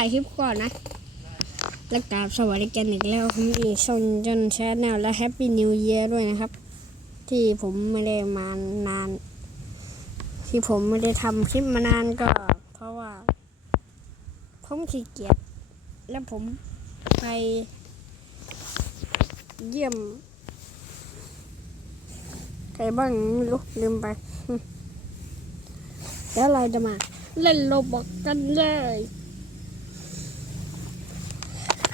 ถ่ายคลิปก่อนนะ และกราบสวัสดีกันอีกแล้วผมอีชนจนแชนแนลและแฮปปี้นิวเ a r ด้วยนะครับ ที่ผมไม่ได้มานาน ที่ผมไม่ได้ทำคลิปมานานก็ เพราะว่า ผมขี้เกียจและผมไปเยี่ยม ใครบ้างไม่รู้ลืมไป แล้วเราจะมา เล่นโลบอกกันเลย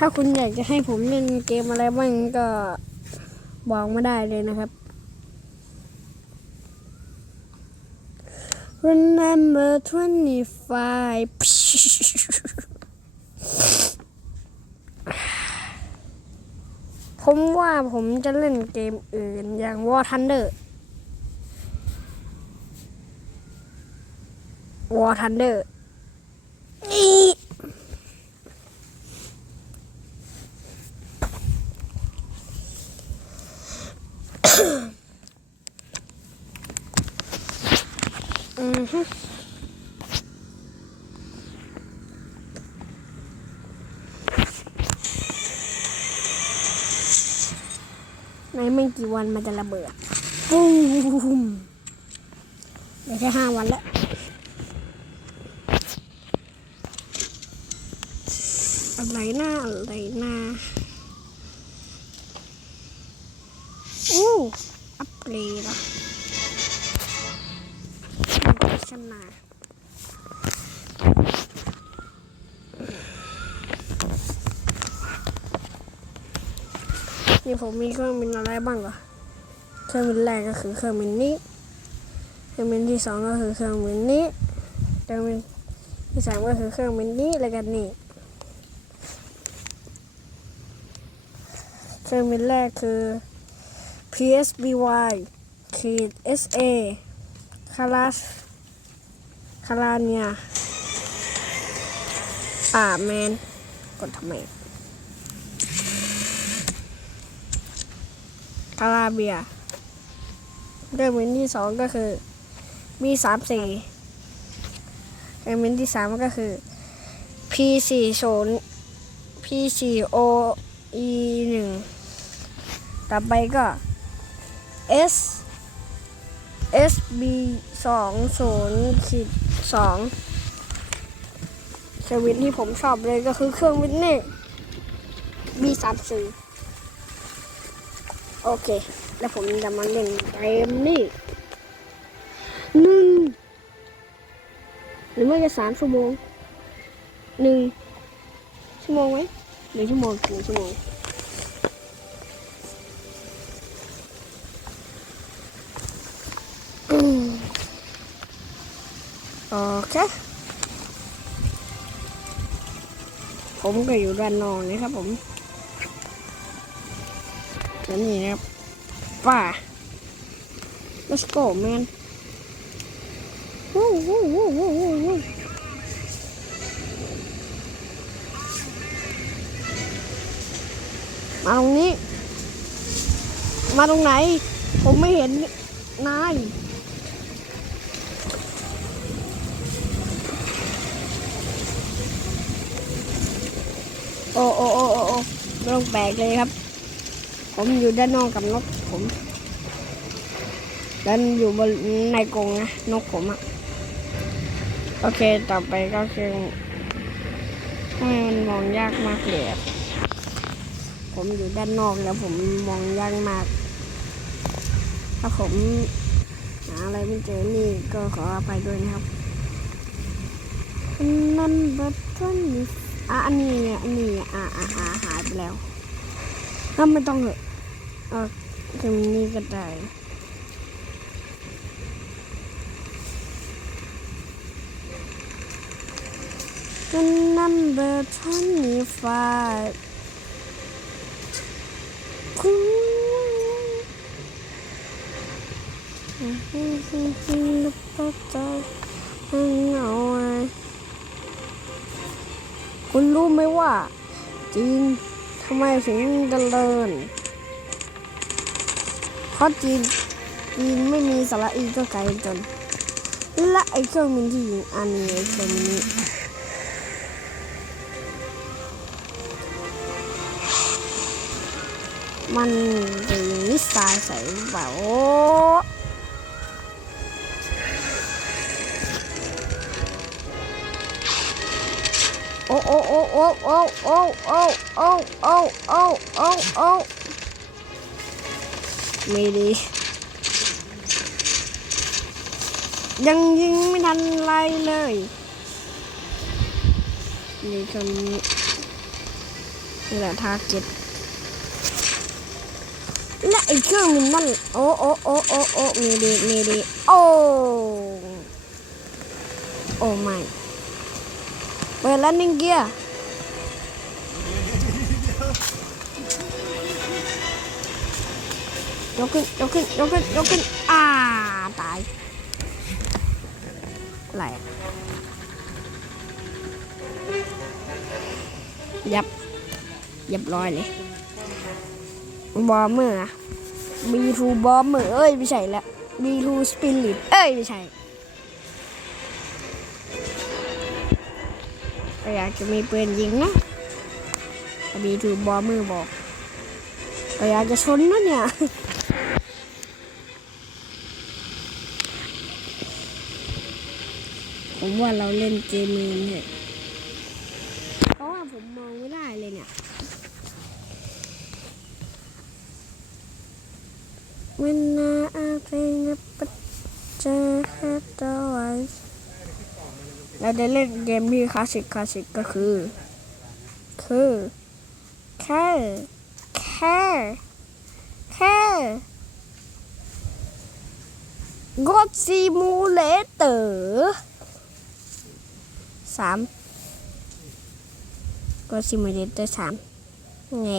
ถ้าคุณอยากจะให้ผมเล่นเกมอะไรบ้างก็บอกมาได้เลยนะครับ Remember 25 ผมว่าผมจะเล่นเกมอื่นอย่าง War Thunder War Thunder อี กี่วันมันจะระเบิดปุ้มเดี๋ยวแค่ห้าวันแล้วอะไรหน้าอะไรหน้าอู้อัปเกรดเหรอพัฒนา นี่ผมมีเครื่องบินอะไรบ้างเหรอเครื่องบินแรกก็คือเครื่องบินนี้ เครื่องบินที่สองก็คือเครื่องบินนี้เครื่องบินที่สามก็คือเครื่องบินนี้แล้วกันนี่เครื่องบินแรกคือ PSBY ขีด SA คาราสคาราเนียอ่าแมน กดทำไมาราเบียเครื่องบินที่สองก็คือมีสามสี่เรื่องบินที่สามก็คือ P สี่ศูนย์ P สี่ O E หนึ่งต่อไปก็ S S B สองศูนย์ขีดสองเครื่องบินที่ผมชอบเลยก็คือเครื่องบินนี่ B สามสี่ โอเค แล้วผมจะมาเล่นเกมนี่หนึ่งหรือไม่ก็สามชั่วโมงหนึ่งชั่วโมงไหมหนึ่งชั่วโมงหนึ่งชั่วโมงโอเค ผมก็อยู่ด้านนอกนะครับผม แล้วนี่นะครับป่า let's go man วู้วู้วู้วู้วู้มาตรงนี้ มาตรงไหน ผมไม่เห็นนายโอ้โอ้โอ้โอ้โอ้ไม่ต้องแปลกเลยครับ ผมอยู่ด้านนอกกับนกผมดันอยู่บนในกรงนะนกผมอะโอเคต่อไปก็คือให้มันมองยากมากเลยผมอยู่ด้านนอกแล้วผมมองยากมาก ถ้าผมหาอะไรไม่เจอนี่ก็ขออภัยด้วยนะครับนั่นบัตรนี่อะอันนี้อะอันนี้อะอะอะหายไปแล้ว ก็ไม่ต้องเหอะเออตรงนี้ก็ได้นั่นเบอร์ทันนี่ไฟคุณรู้ไหมว่าจีนท ทำไมถึงเจริญเพราะจีนจีนไม่มีสาระอีก็ไกลจน และไอเครื่องมินที่ยิงอันนี้เรงนี้มันยิงมิสไซล์ใส่แบบ โอ้โอ้โอ้โอ้โอ้โอ้โอ้โอ้โอ้โอ้โอ้ไม่ดียังยิงไม่ทันไรเลยนี่คนนี้นี่แหละทาร์เก็ตและไอ้เครื่องมันนั่นโอ้โอ้โอ้โอ้โอ้มีดีมีดีโอ้โอ้ไม่ We're landing gear. Yốc kinh, yốc kinh, yốc kinh, yốc kinh. À, tại. Lại. Dập. Dập lòi này. Bò mưa à? มีทูบอมเอ้ยไม่ใช่ละมีทูสปิริตเอ้ยไม่ใช่ อยากจะมีปืนยิงนะบีทูบอมเมอบอกก็อยากจะชนนะเนี่ยผมว่าเราเล่นเกมนี้เนี่ยเพราะว่าผมมองไม่ได้เลยเนี่ย When I think about เราจะเล่นเกมที่คลาสสิกคลาสสิกก็คือ คือแค่แค่แค่ God Simulator สาม God Simulator สามไง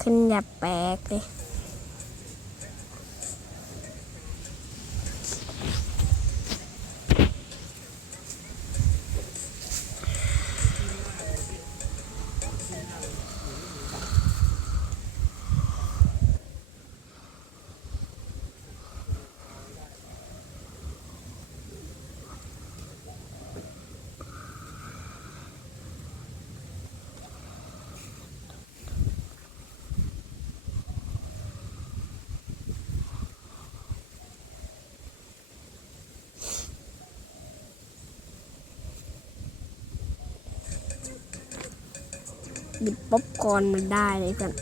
ขึ้นอย่าแปลกเลย ยิบป๊อปคอร์นมาได้เลยกัน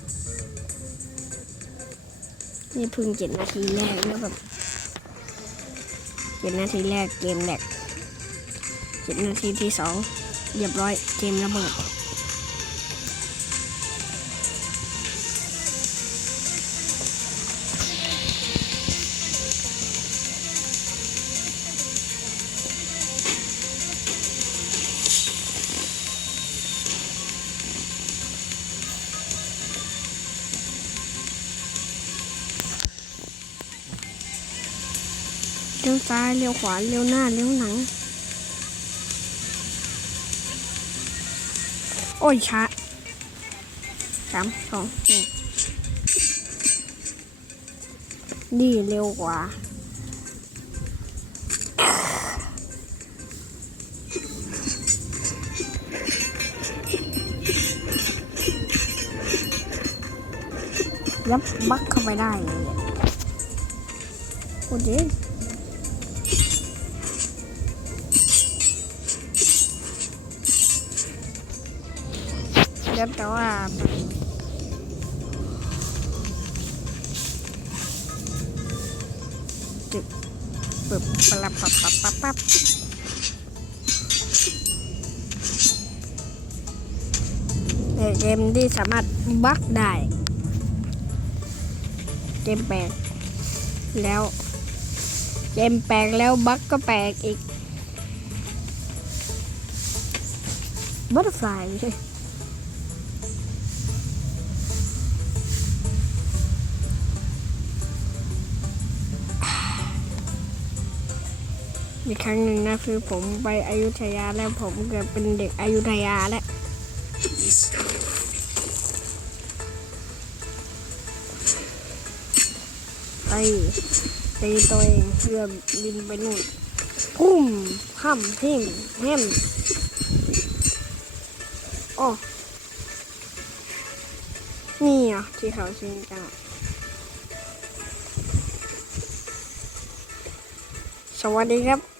นี่เพิ่งเจ็ดนาทีแรกแล้วแบบเจ็ดนาทีแรกเกมแรกเจ็ดนาทีที่สองเรียบร้อยเกมระเบิด ลี้ยวซ้ายเลี้ยวขวาเลี้ยวหน้าเลี้ยวหลัง โอ้ยช้าสามสองหนึ่งนี่เร็วกว่ายับบักเข้าไปได้เลยเนี่ยโอ้ย ดี๋ยวแต่ว่าจึกปึ๊บปลับปับปับปับปับในเกมที่สามารถบักได้ เกมแปลกแล้ว เกมแปลกแล้วบั๊กก็แปลกอีกบัตเตอร์ฟ มีครั้งหนึ่งนะคือผมไปอยุธยาแล้วผมเกิดเป็นเด็กอยุธยาแล้วตีตีตัวเองเพื่อบินไปนู่นพุ่มห้ำทิ่มแฮมโอ้นี่อะที่เขาชิงกันสวัสดีครับ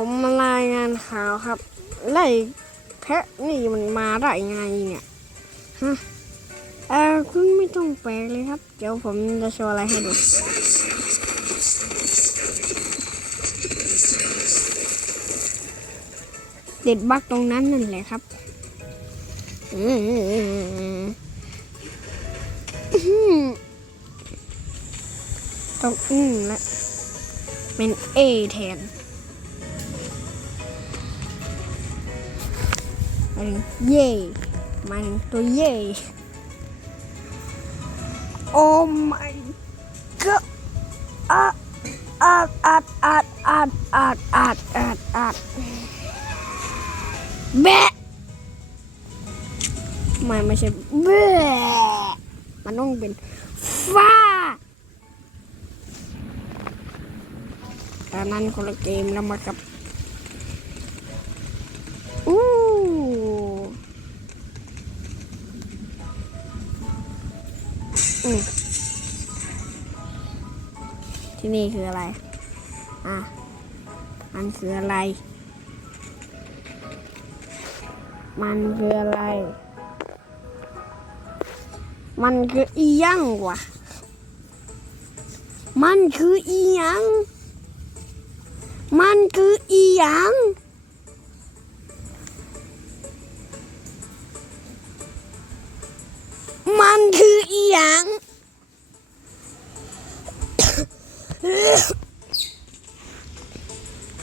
ผมมารายงานข่าวครับ ไล่แพะนี่มันมาได้ไงเนี่ยฮะเออคุณไม่ต้องแปลกเลยครับ เดี๋ยวผมจะโชว์อะไรให้ดูเด็ดบักตรงนั้นนั่นแหละครับอืมต้องอืมละเป็นเอแทน มายถึงเย่มายถึงตัวเย่โอ้ my god อัดอัดอัดอัดอัดอัดอัดอัดอัดแบะไม่ไม่ใช่แบะมันต้องเป็นฟ้าแต่นั้นคนละเกมแล้วมากับ ที่นี่คืออะไร อะ มันคืออะไร มันคืออะไร มันคืออียังวะ มันคืออียังมันคืออียังมันคืออียัง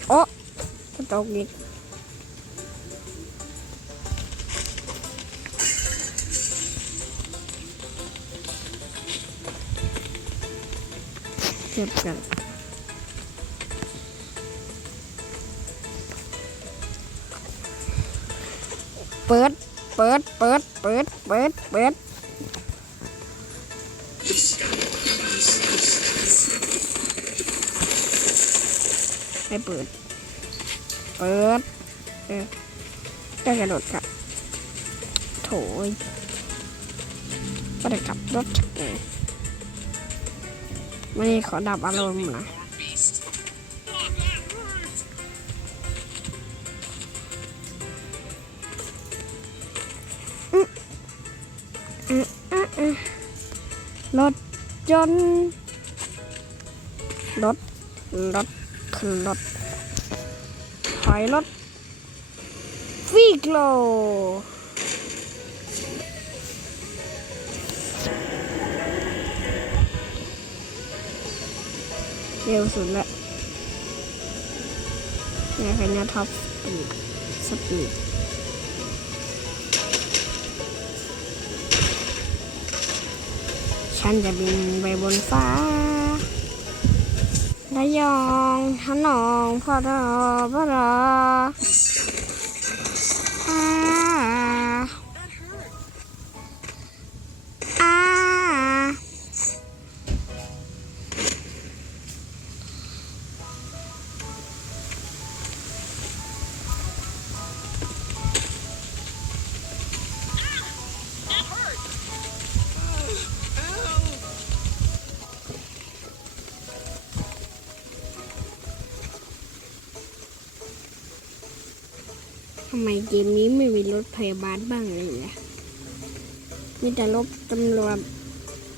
โอ้กระตกอีกเก็บกันเปิด เปิด เปิด เปิด เปิด เปิด ไม่เปิด เปิด เออได้กระโดดกลับ โถยก็ได้กลับรถเออไม่ขอดับอารมณ์นะรถยนต์รถรถ ขึ้นรถถอยรถฟิกโลเร็วสุดละนี่ยคันนี้ท็อปสปีดสปีดฉันจะบินไปบนฟ้า ระยองทนองพอรอพอรอ ทำไมเกมนี้ไม่มีรถพยาบาลบ้างเลยเนี่ยมีแต่รถตำรวจ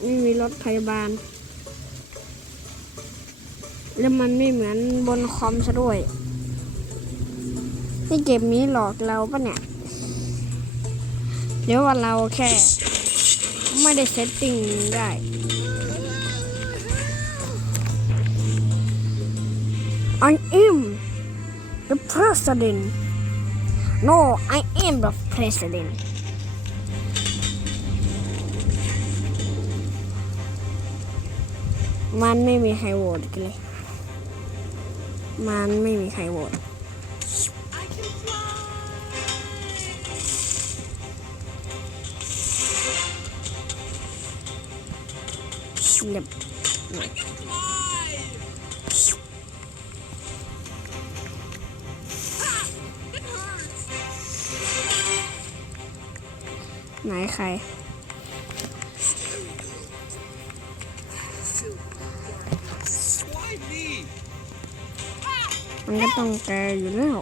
ไม่มีรถพยาบาล แล้วมันไม่เหมือนบนคอมซะด้วยนี่เกมนี้หลอกเราปะเนี่ย เดี๋ยวว่าเราแค่ ไม่ได้เซตติ้งได้ I am the president No, I am the president. Man, maybe I would. มันไม่มีใครโหวตเรียบ ใคร มันก็ต้องแกอยู่แล้ว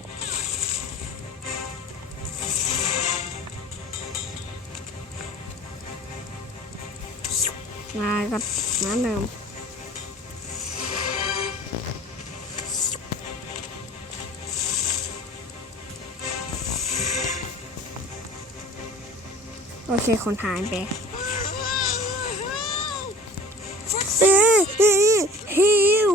นายก็น้ำเดิม เคคนหายไปเฮิว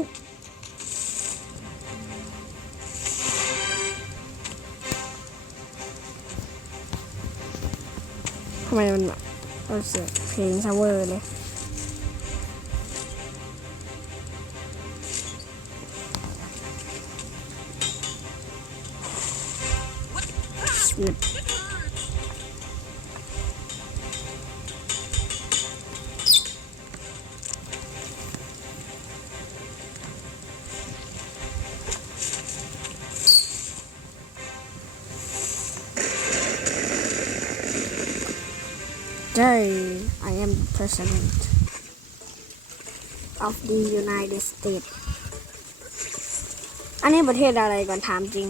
ทำไมมันแบบเออเสียเพลงซาเวอร์เลยหยุด president of the United States อันนี้ประเทศอะไรก่อนถามจริง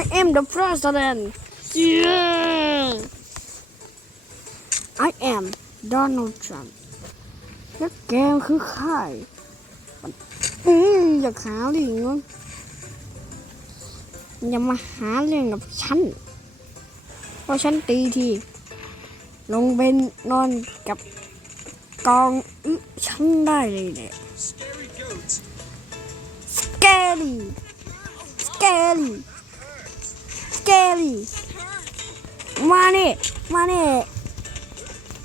I am the president yeah I am Donald Trump แล้วแกมคือใครอืมอย่าหาเรื่องนู้นอย่ามาหาเรื่องกับฉันเพราะฉันตีที ลงเป็นนอนกับกองอึฉันได้เลยเนี่ย scary scary scary มาเนี่ยมาเนี่ย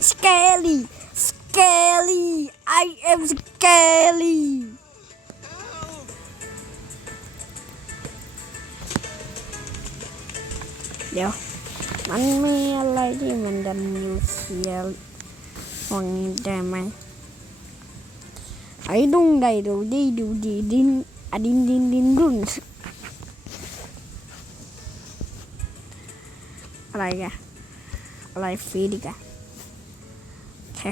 scary scary I am scary เดี๋ยว มันมีอะไรที่มันดันนิวเคลียร์พวกนี้ได้ไหมไอ้ดุงได้ดูดีดูดีดินอะดินดินดินรุ่นอะไรกันอะไรฟรีดิกะแค่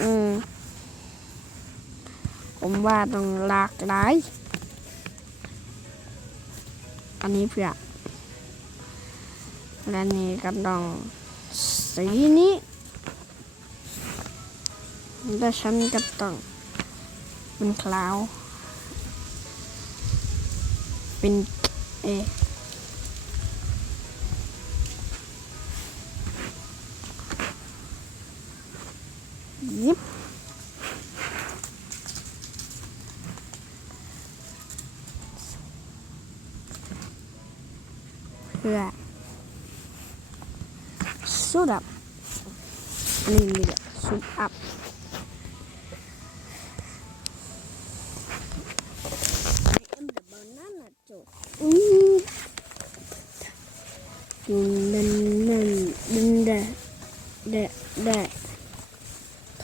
อืมผมว่าต้องหลากหลาย อันนี้เพื่อและนี่ก็ต้องสีนี้แล้วฉันก็ต้องเป็นคลาว เป็นเอยิบ เพื่อสุดอัพอันนี้มีแบบสุดอัพ I am the banana joke อืมดึงดึงดึงดึงเดะเดะเดะโ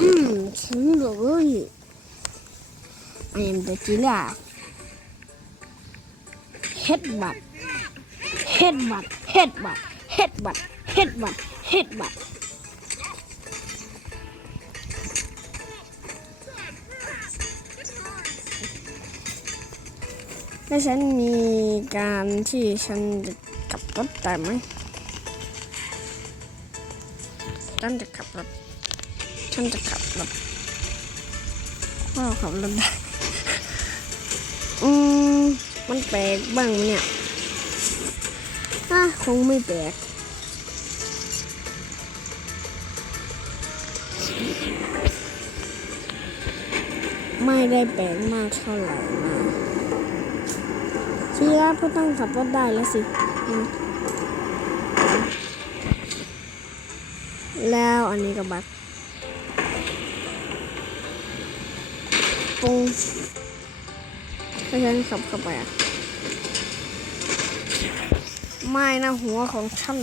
อืมชิ้นเลยอันนี้เป็นจีล่าเฮ็ดบัตเฮ็ดบัตเฮ็ดบัตเฮ็ดบัตเฮ็ดบัตเฮ็ดบัตแล้วฉันมีการที่ฉันจะกลับรถได้ไหม ฉันจะขับรถ ฉันจะขับรถว้าขับรถได้ อืม มันแปลกบ้างเนี่ยอะคงไม่แปลกไม่ได้แปลกมากเท่าไหร่นะชีราฟก็ต้องขับรถได้แล้วสิอืม แล้วอันนี้ก็บักปุ้งถ้าฉันขับเข้าไปอะไม่นะหัวของฉัน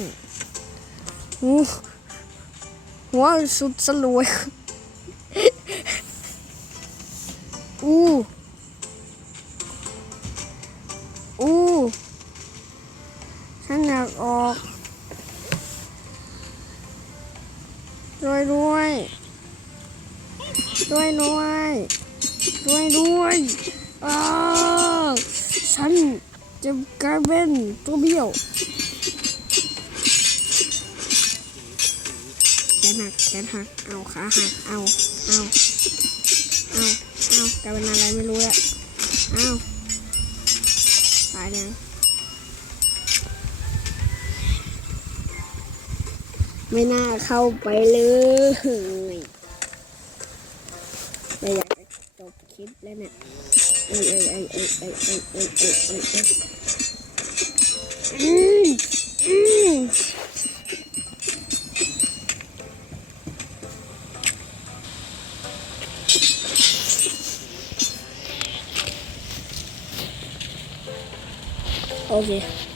หัวหัวสุดสลวยอู้ รวยรวยรวยรวยอ้าฉันจะกลายเป็นตัวเบี้ยวแขนหักแขนหักเอาขาหักเอาเอาเอาเอากลายเป็นอะไรไม่รู้อะเอาตายแล้วไม่น่าเข้าไปเลยไม่อยากจะ จบคลิปแล้วเนี่ยเอ้ยเ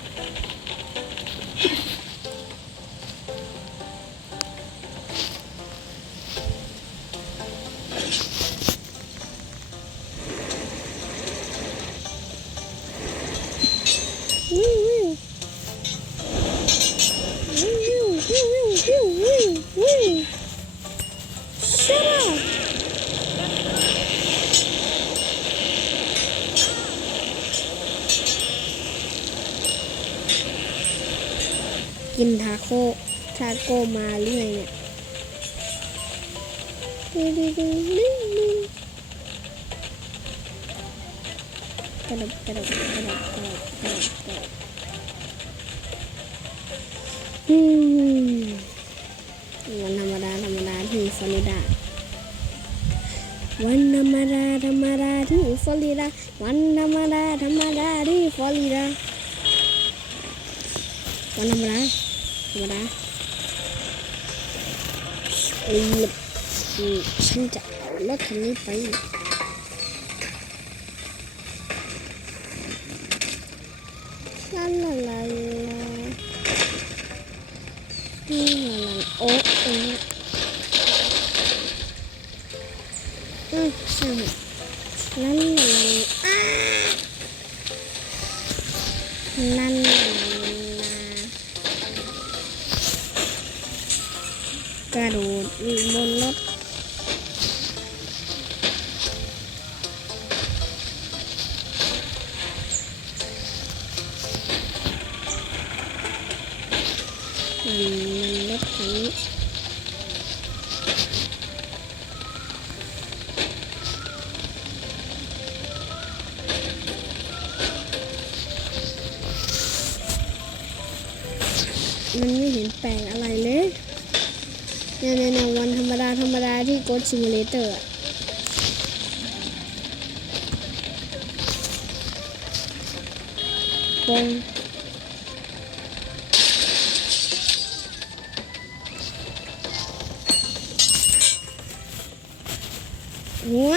กระดกกระดกกระดกกระดกกระดกกระดกอืมวันธรรมดาธรรมดาที่ฟลอริดาวันธรรมดาธรรมดาที่ฟลอริดาวันธรรมดาธรรมดาที่ฟลอริดาวันธรรมดาธรรมดาอืมฉันจะเอารถคันนี้ไป นั่นนั่นนั่นกระโดดบนรถ ซิมูเลเตอร์อะปงหัวหั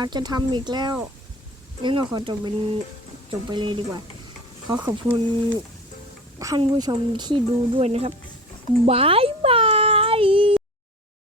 ากจะทำอีกแล้วงั้นก็ขอจบเป็นจบไปเลยดีกว่า ขอขอบคุณท่านผู้ชมที่ดูด้วยนะครับบาย